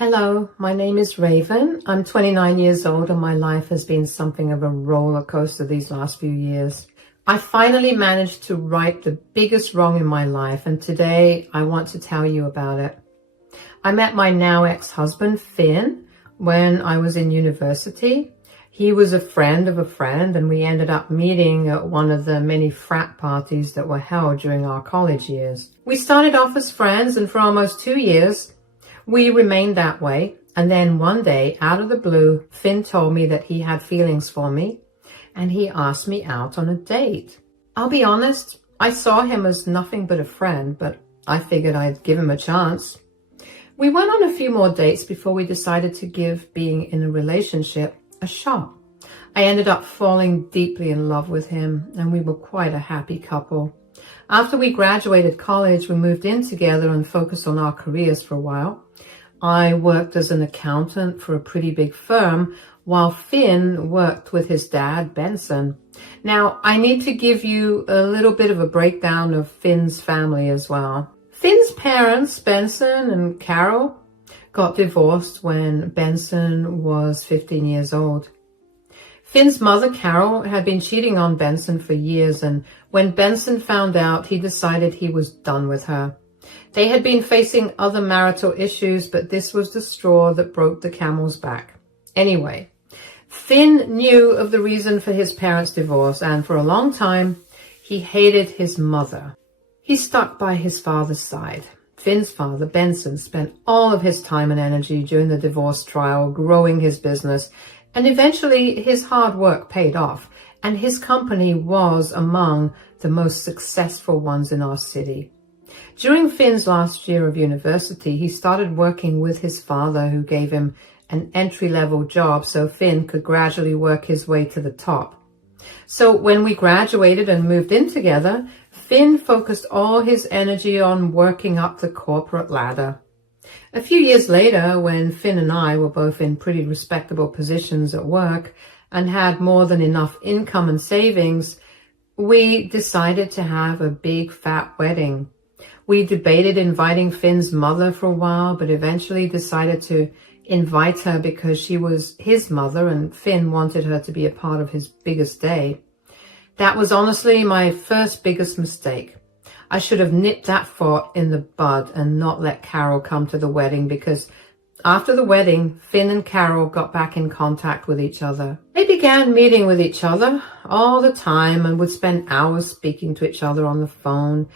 Hello, my name is Raven. I'm 29 years old and my life has been something of a roller coaster these last few years. I finally managed to right the biggest wrong in my life, and today I want to tell you about it. I met my now ex-husband, Finn, when I was in university. He was a friend of a friend, and we ended up meeting at one of the many frat parties that were held during our college years. We started off as friends, and for almost 2 years, we remained that way. And then one day, out of the blue, Finn told me that he had feelings for me, and he asked me out on a date. I'll be honest, I saw him as nothing but a friend, but I figured I'd give him a chance. We went on a few more dates before we decided to give being in a relationship a shot. I ended up falling deeply in love with him, and we were quite a happy couple. After we graduated college, we moved in together and focused on our careers for a while. I worked as an accountant for a pretty big firm, while Finn worked with his dad, Benson. Now, I need to give you a little bit of a breakdown of Finn's family as well. Finn's parents, Benson and Carol, got divorced when Benson was 15 years old. Finn's mother, Carol, had been cheating on Benson for years, and when Benson found out, he decided he was done with her. They had been facing other marital issues, but this was the straw that broke the camel's back. Anyway, Finn knew of the reason for his parents' divorce, and for a long time, he hated his mother. He stuck by his father's side. Finn's father, Benson, spent all of his time and energy during the divorce trial growing his business, and eventually his hard work paid off, and his company was among the most successful ones in our city. During Finn's last year of university, he started working with his father, who gave him an entry-level job so Finn could gradually work his way to the top. So when we graduated and moved in together, Finn focused all his energy on working up the corporate ladder. A few years later, when Finn and I were both in pretty respectable positions at work and had more than enough income and savings, we decided to have a big fat wedding. We debated inviting Finn's mother for a while, but eventually decided to invite her because she was his mother and Finn wanted her to be a part of his biggest day. That was honestly my first biggest mistake. I should have nipped that thought in the bud and not let Carol come to the wedding, because after the wedding, Finn and Carol got back in contact with each other. They began meeting with each other all the time and would spend hours speaking to each other on the phone.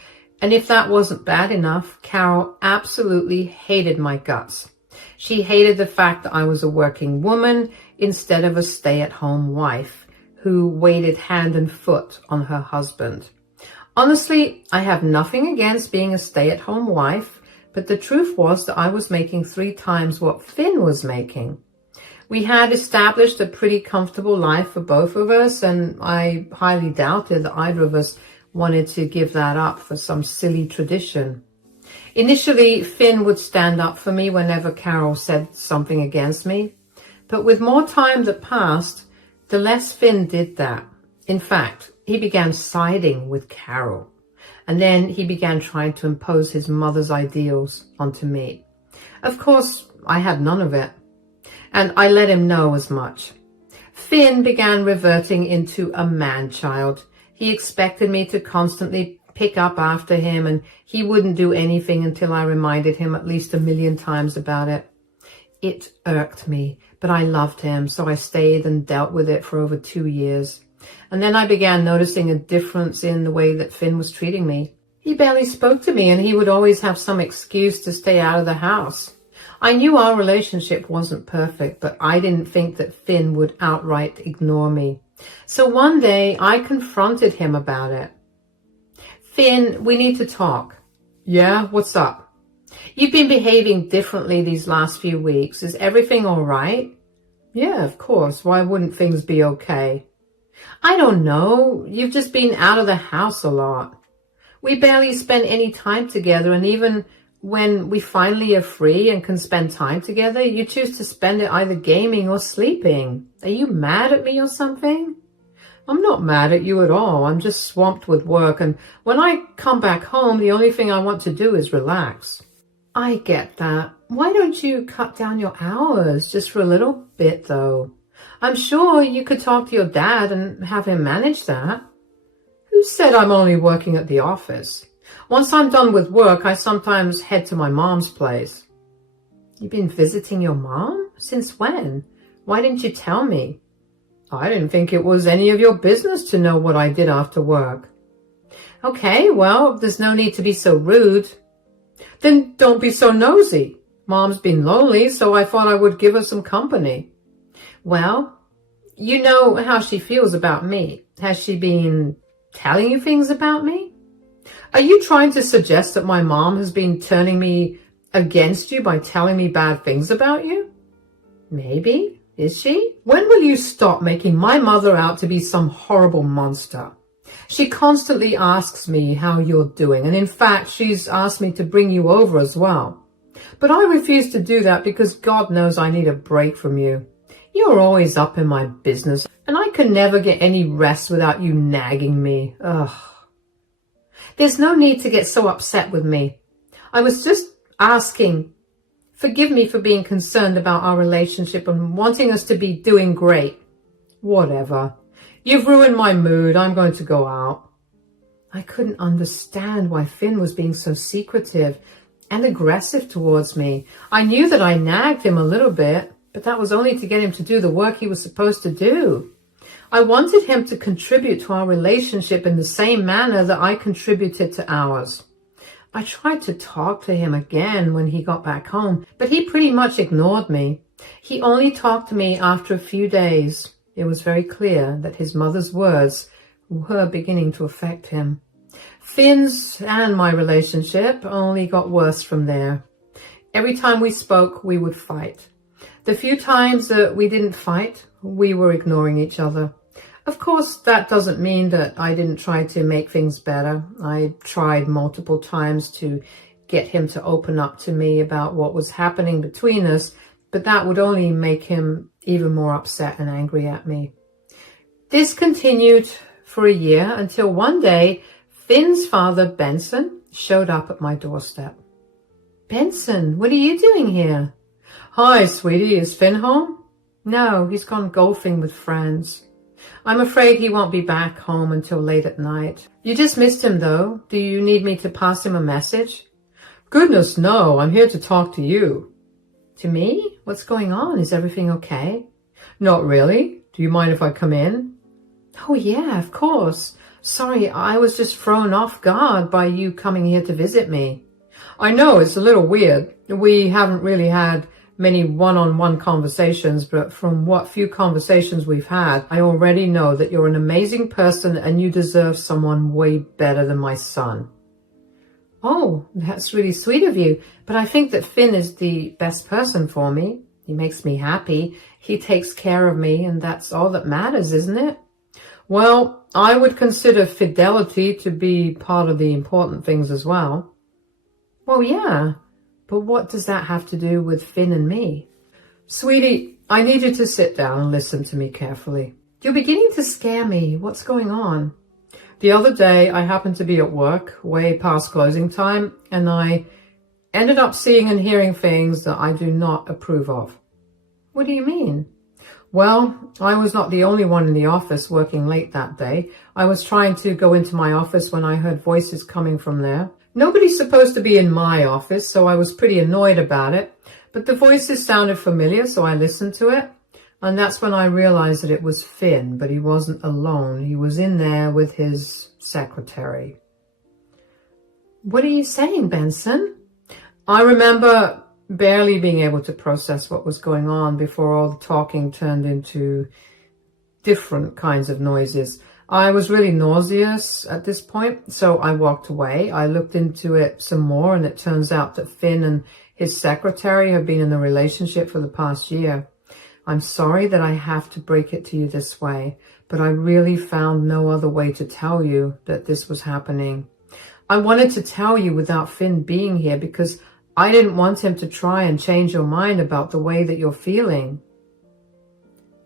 And if that wasn't bad enough, Carol absolutely hated my guts. She hated the fact that I was a working woman instead of a stay-at-home wife who waited hand and foot on her husband. Honestly, I have nothing against being a stay-at-home wife, but the truth was that I was making 3 times what Finn was making. We had established a pretty comfortable life for both of us, and I highly doubted that either of us wanted to give that up for some silly tradition. Initially, Finn would stand up for me whenever Carol said something against me, but with more time that passed, the less Finn did that. In fact, he began siding with Carol, and then he began trying to impose his mother's ideals onto me. Of course, I had none of it, and I let him know as much. Finn began reverting into a man-child. He expected me to constantly pick up after him, and he wouldn't do anything until I reminded him at least 1,000,000 times about it. It irked me, but I loved him, so I stayed and dealt with it for over 2 years. And then I began noticing a difference in the way that Finn was treating me. He barely spoke to me, and he would always have some excuse to stay out of the house. I knew our relationship wasn't perfect, but I didn't think that Finn would outright ignore me. So one day I confronted him about it. Finn, we need to talk. Yeah, what's up? You've been behaving differently these last few weeks. Is everything all right? Yeah, of course. Why wouldn't things be okay? I don't know. You've just been out of the house a lot. We barely spend any time together, and even when we finally are free and can spend time together, you choose to spend it either gaming or sleeping. Are you mad at me or something? I'm not mad at you at all. I'm just swamped with work, and when I come back home, the only thing I want to do is relax. I get that. Why don't you cut down your hours just for a little bit, though? I'm sure you could talk to your dad and have him manage that. Who said I'm only working at the office? Once I'm done with work, I sometimes head to my mom's place. You've been visiting your mom? Since when? Why didn't you tell me? I didn't think it was any of your business to know what I did after work. Okay, well, there's no need to be so rude. Then don't be so nosy. Mom's been lonely, so I thought I would give her some company. Well, you know how she feels about me. Has she been telling you things about me? Are you trying to suggest that my mom has been turning me against you by telling me bad things about you? Maybe. Is she? When will you stop making my mother out to be some horrible monster? She constantly asks me how you're doing, and in fact, she's asked me to bring you over as well. But I refuse to do that because God knows I need a break from you. You're always up in my business, and I can never get any rest without you nagging me. Ugh. There's no need to get so upset with me. I was just asking. Forgive me for being concerned about our relationship and wanting us to be doing great. Whatever. You've ruined my mood. I'm going to go out. I couldn't understand why Finn was being so secretive and aggressive towards me. I knew that I nagged him a little bit, but that was only to get him to do the work he was supposed to do. I wanted him to contribute to our relationship in the same manner that I contributed to ours. I tried to talk to him again when he got back home, but he pretty much ignored me. He only talked to me after a few days. It was very clear that his mother's words were beginning to affect him. Finn's and my relationship only got worse from there. Every time we spoke, we would fight. The few times that we didn't fight, we were ignoring each other. Of course, that doesn't mean that I didn't try to make things better. I tried multiple times to get him to open up to me about what was happening between us, but that would only make him even more upset and angry at me. This continued for a year until one day, Finn's father, Benson, showed up at my doorstep. Benson, what are you doing here? Hi, sweetie, is Finn home? No, he's gone golfing with friends. I'm afraid he won't be back home until late at night. You just missed him, though. Do you need me to pass him a message? Goodness, no. I'm here to talk to you. To me? What's going on? Is everything okay? Not really. Do you mind if I come in? Oh, yeah, of course. Sorry, I was just thrown off guard by you coming here to visit me. I know, it's a little weird. We haven't really had many one-on-one conversations, but from what few conversations we've had, I already know that you're an amazing person and you deserve someone way better than my son. Oh, that's really sweet of you, but I think that Finn is the best person for me. He makes me happy. He takes care of me, and that's all that matters, isn't it? Well, I would consider fidelity to be part of the important things as well. Well, yeah. But what does that have to do with Finn and me? Sweetie, I need you to sit down and listen to me carefully. You're beginning to scare me. What's going on? The other day, I happened to be at work way past closing time, and I ended up seeing and hearing things that I do not approve of. What do you mean? Well, I was not the only one in the office working late that day. I was trying to go into my office when I heard voices coming from there. Nobody's supposed to be in my office, so I was pretty annoyed about it. But the voices sounded familiar, so I listened to it. And that's when I realized that it was Finn, but he wasn't alone. He was in there with his secretary. What are you saying, Benson? I remember barely being able to process what was going on before all the talking turned into different kinds of noises. I was really nauseous at this point, so I walked away. I looked into it some more, and it turns out that Finn and his secretary have been in a relationship for the past year. I'm sorry that I have to break it to you this way, but I really found no other way to tell you that this was happening. I wanted to tell you without Finn being here because I didn't want him to try and change your mind about the way that you're feeling.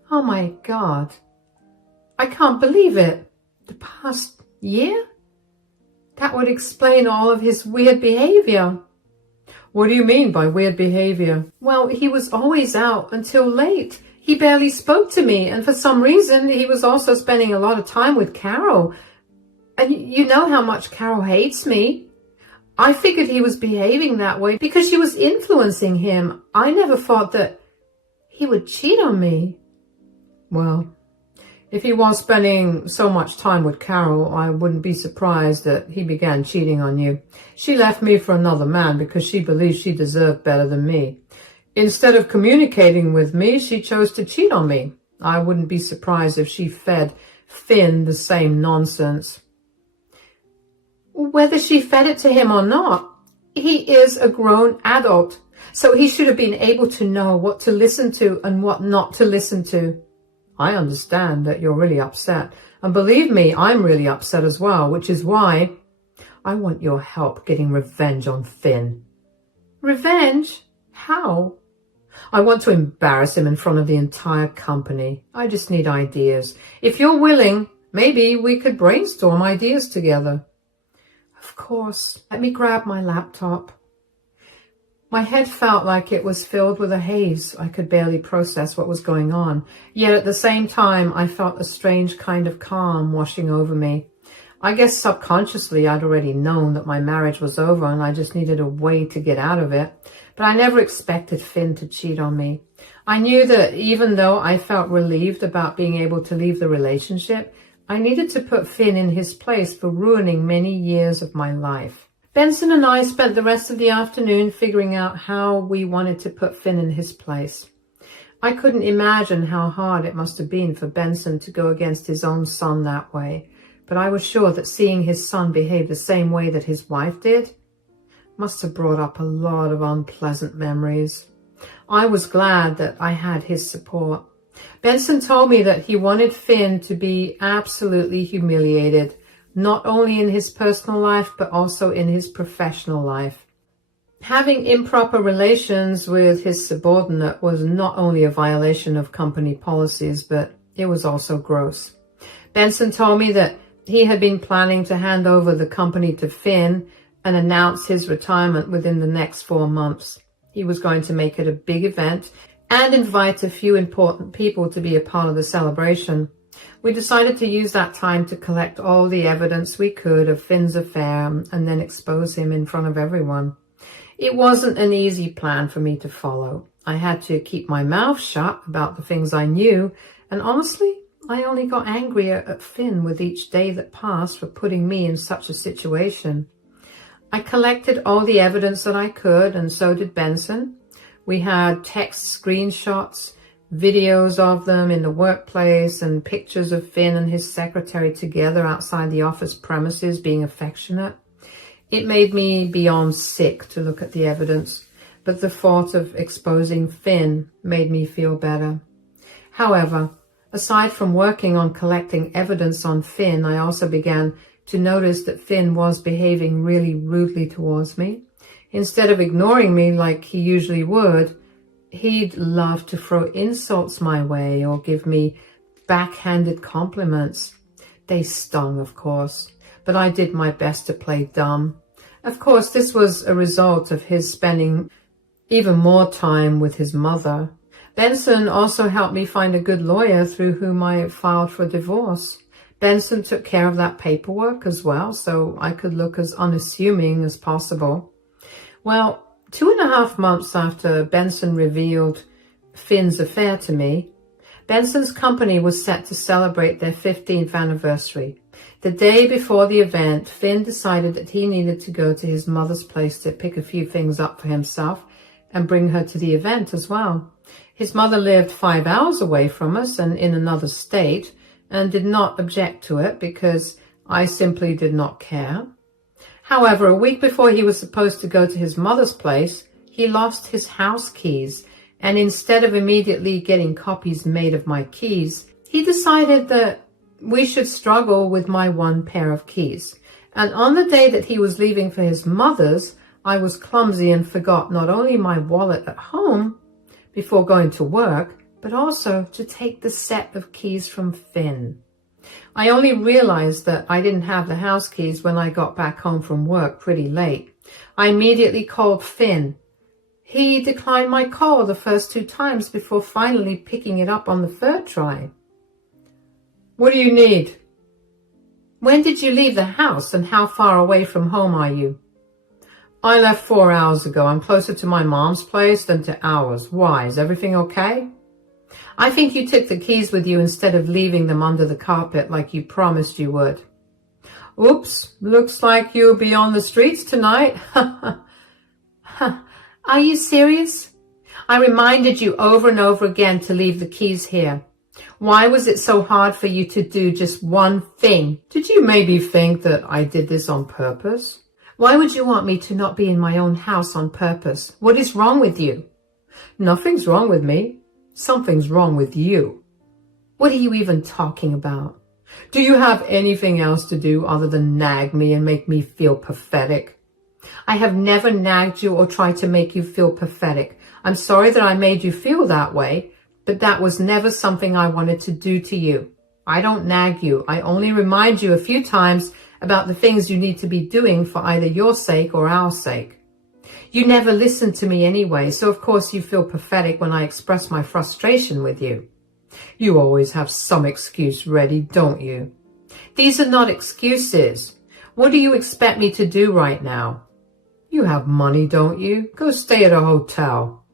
Oh my God. I can't believe it. The past year? That would explain all of his weird behavior. What do you mean by weird behavior? Well, he was always out until late. He barely spoke to me, and for some reason, he was also spending a lot of time with Carol. And you know how much Carol hates me. I figured he was behaving that way because she was influencing him. I never thought that he would cheat on me. Well, if he was spending so much time with Carol, I wouldn't be surprised that he began cheating on you. She left me for another man because she believed she deserved better than me. Instead of communicating with me, she chose to cheat on me. I wouldn't be surprised if she fed Finn the same nonsense. Whether she fed it to him or not, he is a grown adult, so he should have been able to know what to listen to and what not to listen to. I understand that you're really upset, and believe me, I'm really upset as well, which is why I want your help getting revenge on Finn. Revenge? How? I want to embarrass him in front of the entire company. I just need ideas. If you're willing, maybe we could brainstorm ideas together. Of course. Let me grab my laptop. My head felt like it was filled with a haze. I could barely process what was going on. Yet at the same time, I felt a strange kind of calm washing over me. I guess subconsciously I'd already known that my marriage was over and I just needed a way to get out of it. But I never expected Finn to cheat on me. I knew that even though I felt relieved about being able to leave the relationship, I needed to put Finn in his place for ruining many years of my life. Benson and I spent the rest of the afternoon figuring out how we wanted to put Finn in his place. I couldn't imagine how hard it must have been for Benson to go against his own son that way, but I was sure that seeing his son behave the same way that his wife did must have brought up a lot of unpleasant memories. I was glad that I had his support. Benson told me that he wanted Finn to be absolutely humiliated, not only in his personal life, but also in his professional life. Having improper relations with his subordinate was not only a violation of company policies, but it was also gross. Benson told me that he had been planning to hand over the company to Finn and announce his retirement within the next 4 months. He was going to make it a big event and invite a few important people to be a part of the celebration. We decided to use that time to collect all the evidence we could of Finn's affair and then expose him in front of everyone. It wasn't an easy plan for me to follow. I had to keep my mouth shut about the things I knew, and honestly, I only got angrier at Finn with each day that passed for putting me in such a situation. I collected all the evidence that I could, and so did Benson. We had text screenshots, videos of them in the workplace, and pictures of Finn and his secretary together outside the office premises being affectionate. It made me beyond sick to look at the evidence, but the thought of exposing Finn made me feel better. However, aside from working on collecting evidence on Finn, I also began to notice that Finn was behaving really rudely towards me. Instead of ignoring me like he usually would, he'd love to throw insults my way or give me backhanded compliments. They stung, of course, but I did my best to play dumb. Of course, this was a result of his spending even more time with his mother. Benson also helped me find a good lawyer through whom I filed for divorce. Benson took care of that paperwork as well, so I could look as unassuming as possible. Well, 2.5 months after Benson revealed Finn's affair to me, Benson's company was set to celebrate their 15th anniversary. The day before the event, Finn decided that he needed to go to his mother's place to pick a few things up for himself and bring her to the event as well. His mother lived 5 hours away from us and in another state, and did not object to it because I simply did not care. However, a week before he was supposed to go to his mother's place, he lost his house keys, and instead of immediately getting copies made of my keys, he decided that we should struggle with my one pair of keys. And on the day that he was leaving for his mother's, I was clumsy and forgot not only my wallet at home before going to work, but also to take the set of keys from Finn. I only realized that I didn't have the house keys when I got back home from work pretty late. I immediately called Finn. He declined my call the first 2 times before finally picking it up on the 3rd try. What do you need? When did you leave the house and how far away from home are you? I left 4 hours ago. I'm closer to my mom's place than to ours. Why? Is everything okay? I think you took the keys with you instead of leaving them under the carpet like you promised you would. Oops, looks like you'll be on the streets tonight. Are you serious? I reminded you over and over again to leave the keys here. Why was it so hard for you to do just one thing? Did you maybe think that I did this on purpose? Why would you want me to not be in my own house on purpose? What is wrong with you? Nothing's wrong with me. Something's wrong with you. What are you even talking about? Do you have anything else to do other than nag me and make me feel pathetic? I have never nagged you or tried to make you feel pathetic. I'm sorry that I made you feel that way, but that was never something I wanted to do to you. I don't nag you. I only remind you a few times about the things you need to be doing for either your sake or our sake. You never listen to me anyway, so of course you feel pathetic when I express my frustration with you. You always have some excuse ready, don't you? These are not excuses. What do you expect me to do right now? You have money, don't you? Go stay at a hotel.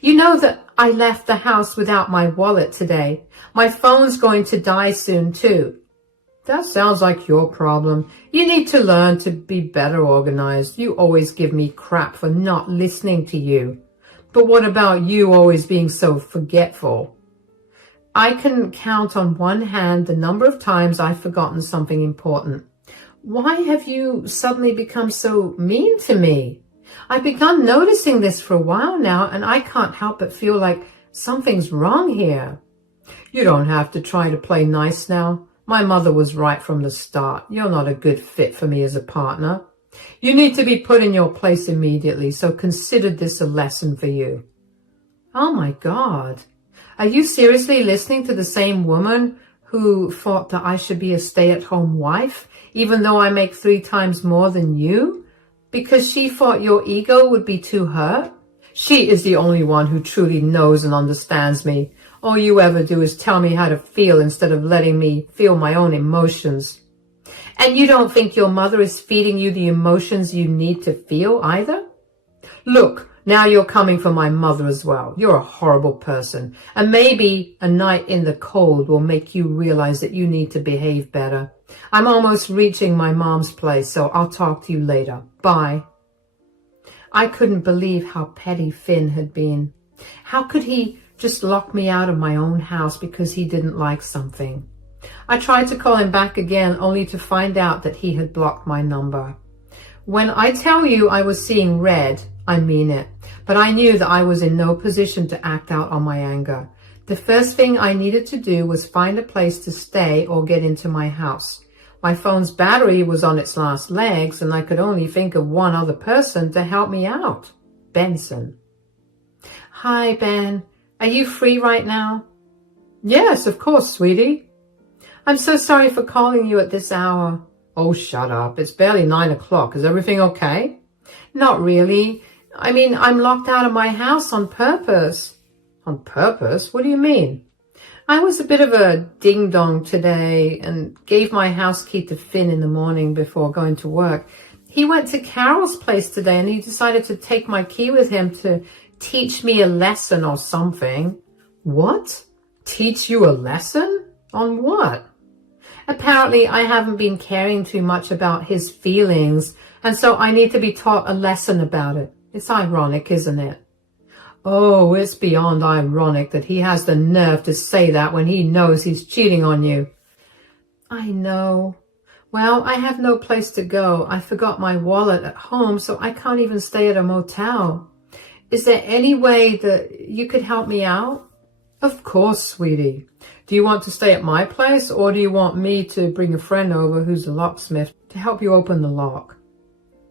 You know that I left the house without my wallet today. My phone's going to die soon too. That sounds like your problem. You need to learn to be better organized. You always give me crap for not listening to you. But what about you always being so forgetful? I can count on one hand the number of times I've forgotten something important. Why have you suddenly become so mean to me? I've begun noticing this for a while now, and I can't help but feel like something's wrong here. You don't have to try to play nice now. My mother was right from the start. You're not a good fit for me as a partner. You need to be put in your place immediately, so consider this a lesson for you. Oh my God. Are you seriously listening to the same woman who thought that I should be a stay-at-home wife, even though I make 3 times more than you? Because she thought your ego would be too hurt? She is the only one who truly knows and understands me. All you ever do is tell me how to feel instead of letting me feel my own emotions. And you don't think your mother is feeding you the emotions you need to feel either? Look, now you're coming for my mother as well. You're a horrible person. And maybe a night in the cold will make you realize that you need to behave better. I'm almost reaching my mom's place, so I'll talk to you later. Bye. I couldn't believe how petty Finn had been. How could he just lock me out of my own house because he didn't like something? I tried to call him back again, only to find out that he had blocked my number. When I tell you I was seeing red, I mean it. But I knew that I was in no position to act out on my anger. The first thing I needed to do was find a place to stay or get into my house. My phone's battery was on its last legs, and I could only think of one other person to help me out. Benson. Hi, Ben. Are you free right now? Yes, of course, sweetie. I'm so sorry for calling you at this hour. Oh, shut up. It's barely 9 o'clock. Is everything okay? Not really. I mean, I'm locked out of my house on purpose. On purpose? What do you mean? I was a bit of a ding-dong today and gave my house key to Finn in the morning before going to work. He went to Carol's place today and he decided to take my key with him to teach me a lesson or something. What? Teach you a lesson? On what? Apparently, I haven't been caring too much about his feelings, and so I need to be taught a lesson about it. It's ironic, isn't it? Oh, it's beyond ironic that he has the nerve to say that when he knows he's cheating on you. I know. Well, I have no place to go. I forgot my wallet at home, so I can't even stay at a motel. Is there any way that you could help me out? Of course, sweetie. Do you want to stay at my place, or do you want me to bring a friend over who's a locksmith to help you open the lock?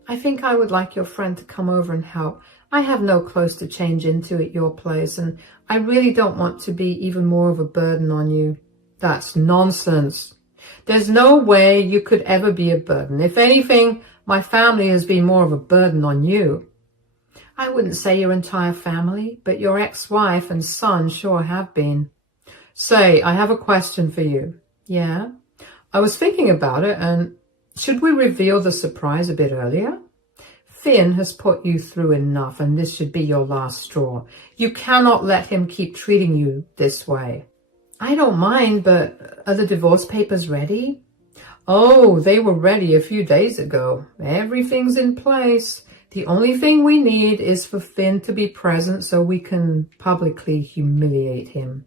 I think I would like your friend to come over and help. I have no clothes to change into at your place, and I really don't want to be even more of a burden on you. That's nonsense. There's no way you could ever be a burden. If anything, My family has been more of a burden on you. I wouldn't say your entire family, but your ex-wife and son sure have been. Say, I have a question for you. Yeah? I was thinking about it, and should we reveal the surprise a bit earlier? Finn has put you through enough, and this should be your last straw. You cannot let him keep treating you this way. I don't mind, but are the divorce papers ready? Oh, they were ready a few days ago. Everything's in place. The only thing we need is for Finn to be present so we can publicly humiliate him.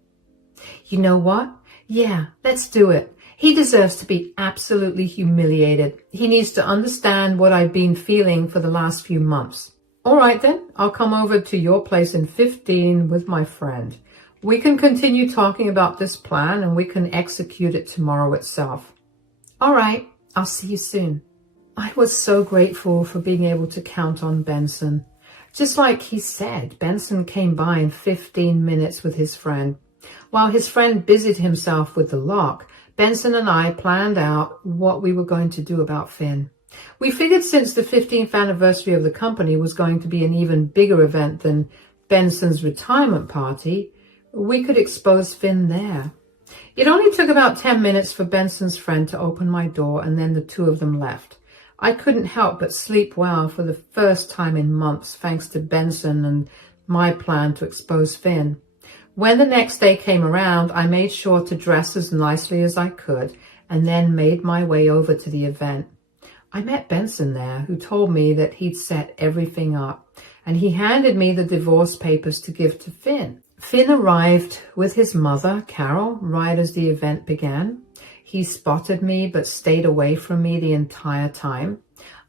You know what? Yeah, let's do it. He deserves to be absolutely humiliated. He needs to understand what I've been feeling for the last few months. All right then, I'll come over to your place in 15 with my friend. We can continue talking about this plan and we can execute it tomorrow itself. All right, I'll see you soon. I was so grateful for being able to count on Benson. Just like he said, Benson came by in 15 minutes with his friend. While his friend busied himself with the lock, Benson and I planned out what we were going to do about Finn. We figured since the 15th anniversary of the company was going to be an even bigger event than Benson's retirement party, we could expose Finn there. It only took about 10 minutes for Benson's friend to open my door, and then the two of them left. I couldn't help but sleep well for the first time in months, thanks to Benson and my plan to expose Finn. When the next day came around, I made sure to dress as nicely as I could, and then made my way over to the event. I met Benson there, who told me that he'd set everything up, and he handed me the divorce papers to give to Finn. Finn arrived with his mother, Carol, right as the event began. He spotted me but stayed away from me the entire time.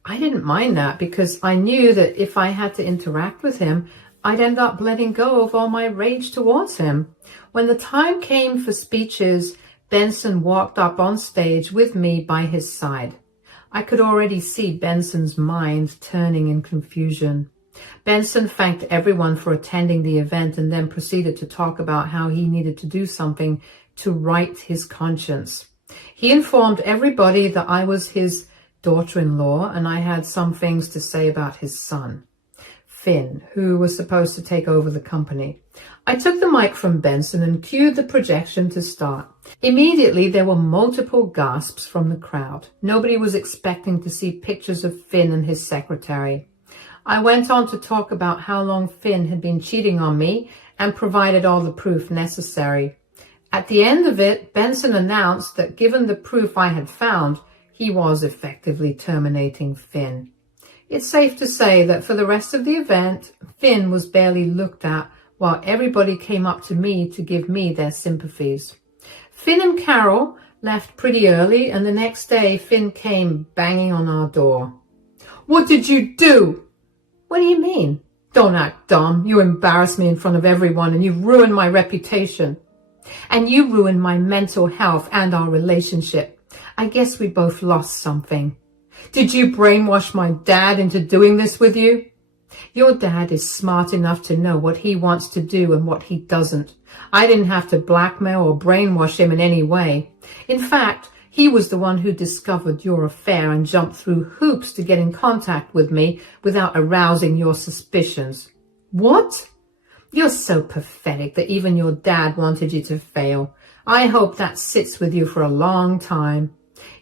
I didn't mind that because I knew that if I had to interact with him, I'd end up letting go of all my rage towards him. When the time came for speeches, Benson walked up on stage with me by his side. I could already see Benson's mind turning in confusion. Benson thanked everyone for attending the event and then proceeded to talk about how he needed to do something to right his conscience. He informed everybody that I was his daughter-in-law and I had some things to say about his son, Finn, who was supposed to take over the company. I took the mic from Benson and cued the projection to start. Immediately, there were multiple gasps from the crowd. Nobody was expecting to see pictures of Finn and his secretary. I went on to talk about how long Finn had been cheating on me and provided all the proof necessary. At the end of it, Benson announced that given the proof I had found, he was effectively terminating Finn. It's safe to say that for the rest of the event, Finn was barely looked at while everybody came up to me to give me their sympathies. Finn and Carol left pretty early, and the next day Finn came banging on our door. "What did you do?" "What do you mean?" "Don't act dumb. You embarrassed me in front of everyone and you've ruined my reputation." "And you ruined my mental health and our relationship. I guess we both lost something." "Did you brainwash my dad into doing this with you?" "Your dad is smart enough to know what he wants to do and what he doesn't. I didn't have to blackmail or brainwash him in any way. In fact, he was the one who discovered your affair and jumped through hoops to get in contact with me without arousing your suspicions." "What?" "You're so pathetic that even your dad wanted you to fail. I hope that sits with you for a long time.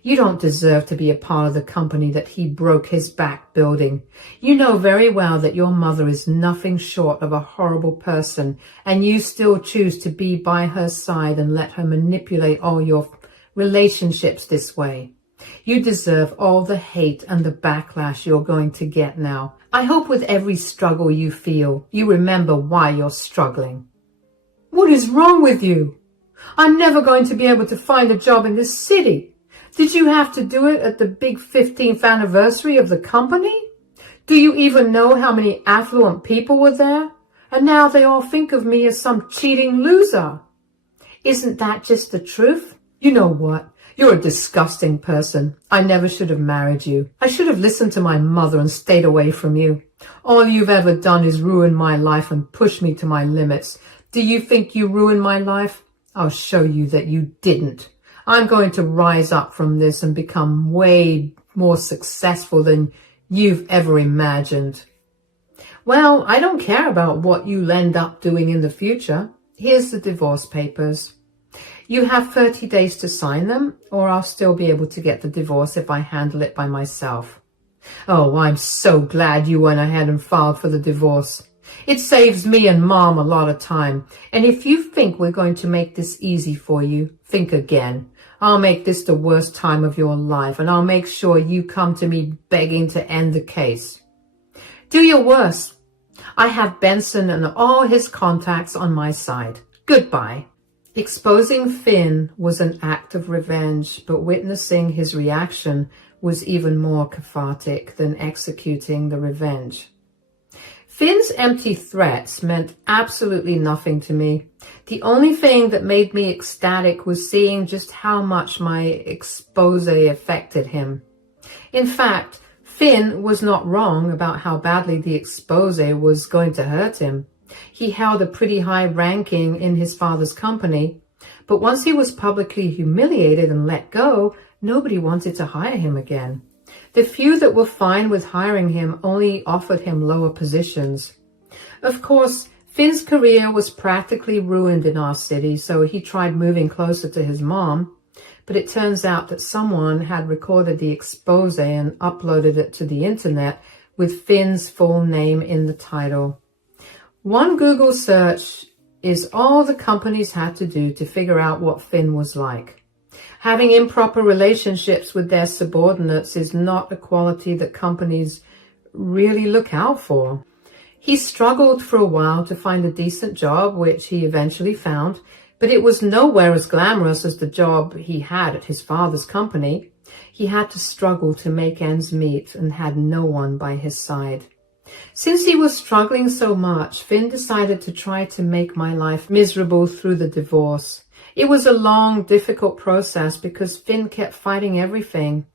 You don't deserve to be a part of the company that he broke his back building. You know very well that your mother is nothing short of a horrible person, and you still choose to be by her side and let her manipulate all your relationships this way. You deserve all the hate and the backlash you're going to get now. I hope with every struggle you feel, you remember why you're struggling." "What is wrong with you? I'm never going to be able to find a job in this city. Did you have to do it at the big 15th anniversary of the company? Do you even know how many affluent people were there? And now they all think of me as some cheating loser. Isn't that just the truth? You know what? You're a disgusting person. I never should have married you. I should have listened to my mother and stayed away from you. All you've ever done is ruin my life and push me to my limits. Do you think you ruined my life? I'll show you that you didn't. I'm going to rise up from this and become way more successful than you've ever imagined. Well, I don't care about what you'll end up doing in the future. Here's the divorce papers. You have 30 days to sign them, or I'll still be able to get the divorce if I handle it by myself. Oh, I'm so glad you went ahead and filed for the divorce. It saves me and Mom a lot of time. And if you think we're going to make this easy for you, think again. I'll make this the worst time of your life, and I'll make sure you come to me begging to end the case. Do your worst. I have Benson and all his contacts on my side. Goodbye. Exposing Finn was an act of revenge, but witnessing his reaction was even more cathartic than executing the revenge. Finn's empty threats meant absolutely nothing to me. The only thing that made me ecstatic was seeing just how much my expose affected him. In fact, Finn was not wrong about how badly the expose was going to hurt him. He held a pretty high ranking in his father's company, but once he was publicly humiliated and let go, nobody wanted to hire him again. The few that were fine with hiring him only offered him lower positions. Of course, Finn's career was practically ruined in our city, so he tried moving closer to his mom, but it turns out that someone had recorded the expose and uploaded it to the internet with Finn's full name in the title. One Google search is all the companies had to do to figure out what Finn was like. Having improper relationships with their subordinates is not a quality that companies really look out for. He struggled for a while to find a decent job, which he eventually found, but it was nowhere as glamorous as the job he had at his father's company. He had to struggle to make ends meet and had no one by his side. Since he was struggling so much, Finn decided to try to make my life miserable through the divorce. It was a long, difficult process because Finn kept fighting everything.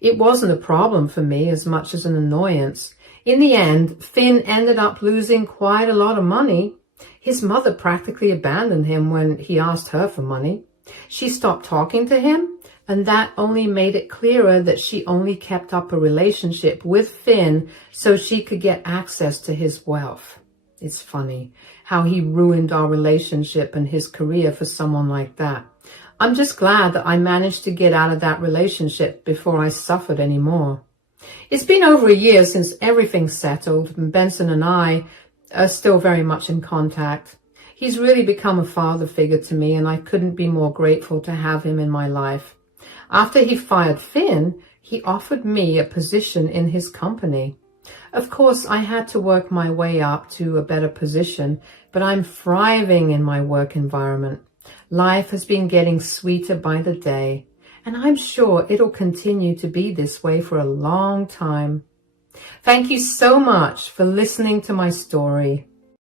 It wasn't a problem for me as much as an annoyance. In the end, Finn ended up losing quite a lot of money. His mother practically abandoned him when he asked her for money. She stopped talking to him, and that only made it clearer that she only kept up a relationship with Finn so she could get access to his wealth. It's funny how he ruined our relationship and his career for someone like that. I'm just glad that I managed to get out of that relationship before I suffered any more. It's been over a year since everything's settled, and Benson and I are still very much in contact. He's really become a father figure to me, and I couldn't be more grateful to have him in my life. After he fired Finn, he offered me a position in his company. Of course, I had to work my way up to a better position, but I'm thriving in my work environment. Life has been getting sweeter by the day, and I'm sure it'll continue to be this way for a long time. Thank you so much for listening to my story.